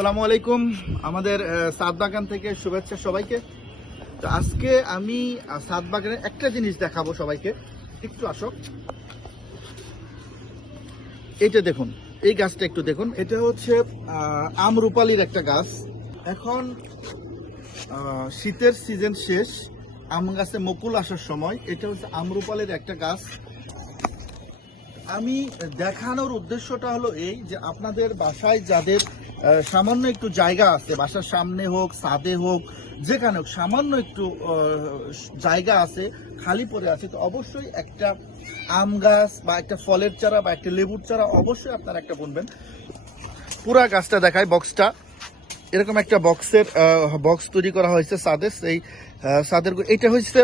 আসসালামু আলাইকুম। আমাদের আহ, সাত বাগান থেকে শুভেচ্ছা সবাইকে। তো আজকে আমি আহ, সাত বাগানের একটা জিনিস দেখাবো সবাইকে। একটু আসো। এটা দেখুন এই গাছটা একটু দেখুন। এটা হচ্ছে আহ, আমরুপালির একটা গাছ। এখন শীতের সিজন শেষ। আম গাছে মুকুল আসার সময়। এটা হচ্ছে আমরুপালির একটা গাছ। আমি দেখানোর উদ্দেশ্যটা হলো এই যে আপনাদের বাসায় যাদের সামান্য একটু জায়গা আছে, বাসার সামনে হোক, ছাদে হোক, যেখানে হোক, সামান্য একটু জায়গা আছে, খালি পড়ে আছে, তো অবশ্যই একটা আম গাছ বা একটা ফলের চারা বা একটা লেবুর চারা অবশ্যই আপনারা একটা বুনবেন। পুরা গাছটা দেখায় বক্সটা এরকম একটা বক্সের বক্স তৈরি করা হয়েছে সাদের সেই সাদের এটা হচ্ছে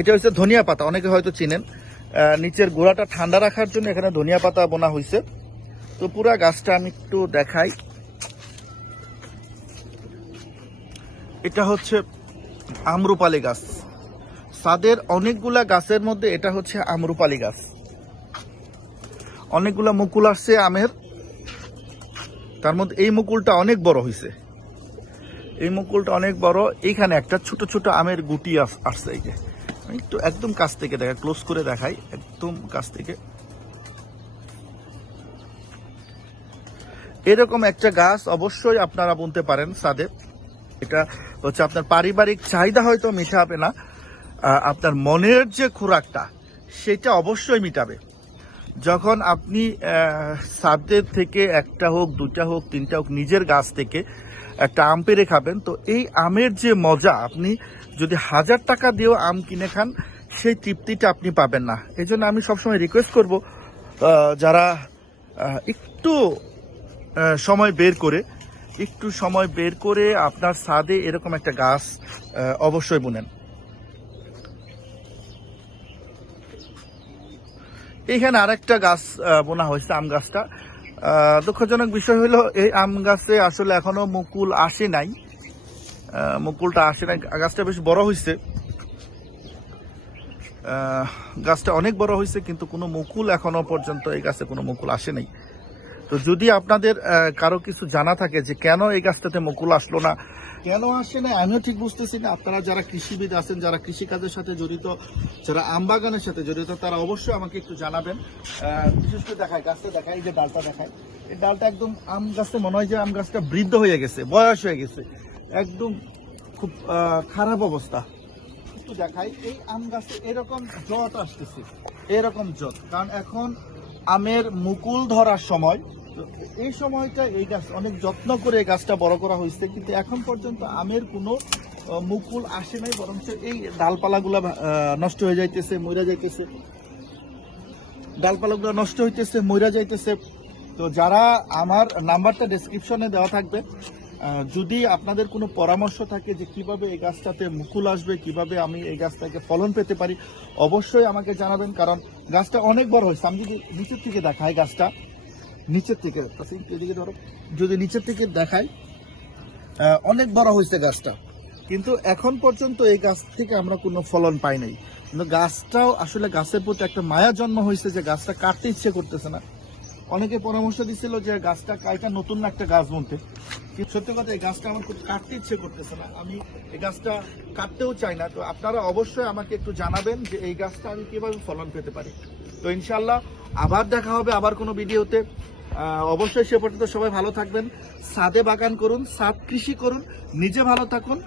এটা হচ্ছে ধনিয়া পাতা, অনেকে হয়তো চিনেন। নিচের গোড়াটা ঠান্ডা রাখার জন্য এখানে ধনিয়া পাতা বোনা হয়েছে তো পুরা গাছটা আমি একটু দেখাই। এটা হচ্ছে আমরুপালি গাছ। সাদের অনেকগুলা গাছের মধ্যে এটা হচ্ছে আমরুপালি গাছ। অনেকগুলা মুকুল আসছে আমের। তার মধ্যে এই মুকুলটা অনেক বড় হয়েছে এই মুকুলটা অনেক বড়। এইখানে একটা ছোট ছোট আমের গুটি আস- আসছে এই যে। একটু একদম কাছ থেকে দেখা ক্লোজ করে দেখাই, একদম কাছ থেকে। এরকম একটা গাছ অবশ্যই আপনারা বুনতে পারেন সাদে। এটা হচ্ছে আপনার পারিবারিক চাহিদা হয়তো মেটাবে না। আপনার মনের যে খোরাকটা, সেটা অবশ্যই মিটাবে। যখন আপনি ছাদের থেকে একটা হোক দুটা হোক, তিনটা হোক, নিজের গাছ থেকে একটা আম পেরে খাবেন, তো এই আমের যে মজা, আপনি যদি হাজার টাকা দিয়েও আম কিনে খান, সেই তৃপ্তিটা আপনি পাবেন না। এই জন্য আমি সবসময় রিকোয়েস্ট করব যারা একটু সময় বের করে, একটু সময় বের করে আপনার ছাদে এরকম একটা গাছ অবশ্যই বুনেন। এখানে আরেকটা গাছ বোনা হয়েছে, আম গাছটা। দুঃখজনক বিষয় হলো, এই আম গাছে আসলে এখনও মুকুল আসে নাই। মুকুলটা আসে নাই। গাছটা বেশ বড় হয়েছে। গাছটা অনেক বড় হয়েছে, কিন্তু কোনো মুকুল এখনও পর্যন্ত এই গাছে কোনো মুকুল আসে নাই। তো যদি আপনাদের কারও কিছু জানা থাকে যে কেন এই গাছটাতে মুকুল আসলো না? কেন আসে না আমিও ঠিক বুঝতেছি না। আপনারা যারা কৃষিবিদ আছেন, যারা কৃষিকাজের সাথে জড়িত, যারা আম বাগানের সাথে জড়িত, তারা অবশ্যই আমাকে একটু জানাবেন। বিশেষ করে দেখায়, গাছটা দেখায়, এই যে ডালটা দেখায়। এই ডালটা একদম আম গাছটা মনে হয় যে আম গাছটা বৃদ্ধ হয়ে গেছে, বয়স হয়ে গেছে। একদম খুব খারাপ অবস্থা। একটু দেখাই, এই আম গাছে এরকম জট আসতেছে। এরকম জট। কারণ এখন আমের মুকুল ধরার সময়, এই সময়টা এই গাছ অনেক যত্ন করে এই গাছটা বড় করা হয়েছে, কিন্তু এখন পর্যন্ত আমের কোনো মুকুল আসে নাই, বরঞ্চ এই ডালপালাগুলো নষ্ট হয়ে যাইতেছে, মইরা যাইতেছে। ডালপালাগুলো নষ্ট হইতেছে, মইরা যাইতেছে। তো যারা আমার নাম্বারটা ডেসক্রিপশনে দেওয়া থাকবে যদি আপনাদের কোনো পরামর্শ থাকে যে কীভাবে এই গাছটাতে মুকুল আসবে, কীভাবে আমি এই গাছটাকে ফলন পেতে পারি, অবশ্যই আমাকে জানাবেন, কারণ গাছটা অনেক বড় হয়েছে। আমি যদি নিচের থেকে দেখাই গাছটা, নিচের থেকে এদিকে ধরো, যদি নিচের থেকে দেখাই অনেক বড় হয়েছে গাছটা। কিন্তু এখন পর্যন্ত এই গাছ থেকে আমরা কোনো ফলন পাই নাই। কিন্তু গাছটাও আসলে গাছের প্রতি একটা মায়া জন্ম হয়েছে যে গাছটা কাটতে ইচ্ছে করতেছে না। অনেকে পরামর্শ দিছিল যে গাছটা কাইটা নতুন একটা গাছ বলতে কিন্তু সত্যি কথা, এই গাছটা আমার খুব কাটতে ইচ্ছে করতেছে না। আমি এই গাছটা কাটতেও চাই না। তো আপনারা অবশ্যই আমাকে একটু জানাবেন যে এই গাছটা আমি কীভাবে ফলন পেতে পারি। তো ইনশাল্লাহ আবার দেখা হবে আবার কোনো ভিডিওতে। অবশ্যই সে পর্যন্ত সবাই ভালো থাকবেন, সাদে বাগান করুন, সাদ কৃষি করুন, নিজে ভালো থাকুন,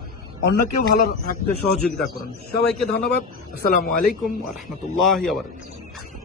অন্যকেও ভালো থাকতে সহযোগিতা করুন। সবাইকে ধন্যবাদ। আসসালামু আলাইকুম রহমতুল্লাহ আবার